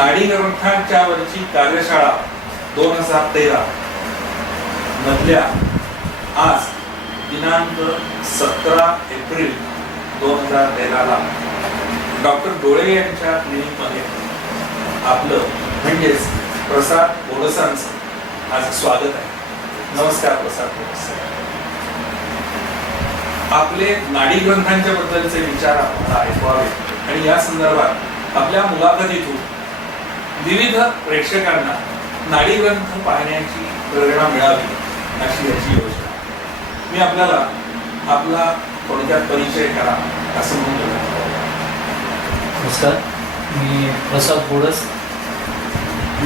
नाडी ग्रंथांच्या वरची कार्यशाळा 2013 मधल्या आज दिनांक 17 एप्रिल 2013 ला डॉक्टर डोळे यांच्या क्लिनिकमध्ये आपलं म्हणजेच प्रसाद बोडसांचं आज स्वागत आहे. नमस्कार प्रसाद बोडस. आपले नाडी ग्रंथांच्या बद्दलचे विचार आपल्याला ऐकवावे आणि या संदर्भात आपल्या मुलाखतीतून विविध प्रेक्षकांना नाडी ग्रंथ पाहण्याची प्रेरणा मिळावी अशी याची योजना. मी आपल्याला आपला थोडक्यात परिचय करा असं म्हणतो. नमस्कार, मी प्रसाद बोडस.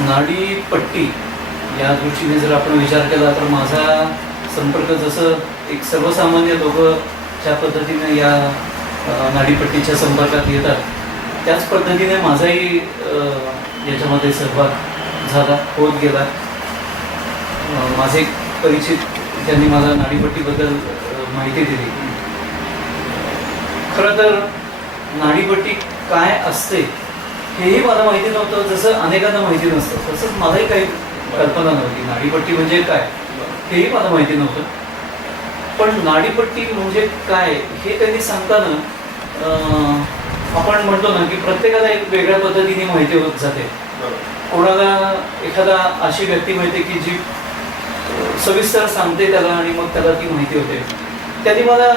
नाडीपट्टी या दृष्टीने जर आपण विचार केला तर माझा संपर्क जसं एक सर्वसामान्य लोक ज्या पद्धतीने या नाडीपट्टीच्या संपर्कात येतात त्याच पद्धतीने माझाही याच्यामध्ये सहभाग झाला होत गेला. माझे एक परिचित त्यांनी मला नाडीपट्टीबद्दल माहिती दिली. खरं तर नाडीपट्टी काय असते हेही मला माहिती नव्हतं, जसं अनेकांना माहिती नसतं तसंच मलाही काही कल्पना नव्हती. नाडीपट्टी म्हणजे काय हेही मला माहिती नव्हतं. पण नाडीपट्टी म्हणजे काय हे त्यांनी सांगताना आपण म्हणतो ना की प्रत्येकाला एक वेगळ्या पद्धतीने माहिती होत जाते. कोणाला एखादा अशी व्यक्ती माहिती की जी सविस्तर सांगते त्याला आणि मग त्याला ती माहिती होते. त्यांनी मला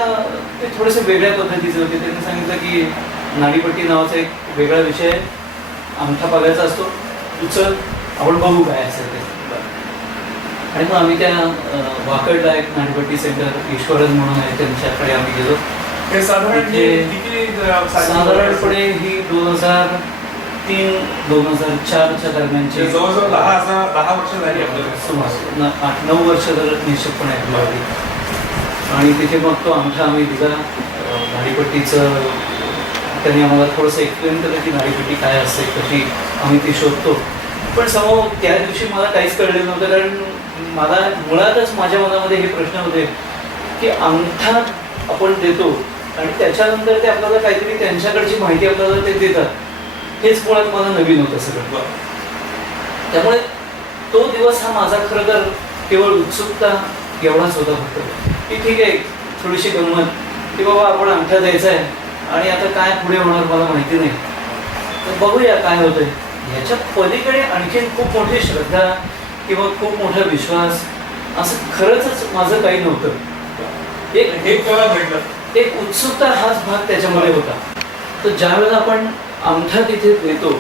ते थोडेसे वेगळ्या पद्धतीचे होते. त्यांनी सांगितलं की नाडीपट्टी नावाचा एक वेगळा विषय आहे, अंगठा बघायचा असतो, उचल आपण बघू काय असेल ते. आणि मग आम्ही त्या वाकडला एक नाडीपट्टी सेंटर ईश्वरन म्हणून आहे त्यांच्याकडे आम्ही गेलो. साधारणपणे ही 2003-2004च्या दरम्यानची जवळजवळ 10 वर्ष झाली सुमारे 8-9 वर्ष जर निश्चितपणे लागली. आणि तिथे मग तो अंगठा आम्ही दिला. नाडीपट्टीचं त्यांनी आम्हाला थोडंसं एक्सप्लेन केलं की नाडीपट्टी काय असते, कशी आम्ही ती शोधतो. पण समोर त्या दिवशी मला काहीच कळलं नव्हतं, कारण मला मुळातच माझ्या मनामध्ये हे प्रश्न होते की अंगठा आपण देतो आणि त्याच्यानंतर ते आपल्याला काहीतरी त्यांच्याकडची माहिती आपल्याला ते देतात, हेच मुळात मला नवीन होतं सगळं. त्यामुळे तो दिवस हा माझा खरं तर केवळ उत्सुकता एवढाच होता फक्त की ठीक आहे, थोडीशी गंमत की बाबा आपण अंगठा द्यायचा आहे आणि आता काय पुढे होणार मला माहिती नाही, तर बघूया काय होतंय. ह्याच्या पलीकडे आणखीन खूप मोठी श्रद्धा किंवा खूप मोठा विश्वास असं खरंच माझं काही नव्हतं. एक उत्सुकता हाच भाग त्याच्यामध्ये होता. तर ज्यावेळेला आपण अंगठा तिथे देतो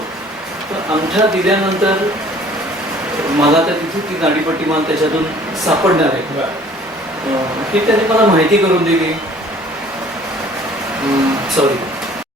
तर अंगठा दिल्यानंतर मला तर तिथे ती नाडीपट्टी मला त्याच्यातून सापडणार आहे ही त्यांनी मला माहिती करून दिली. सॉरी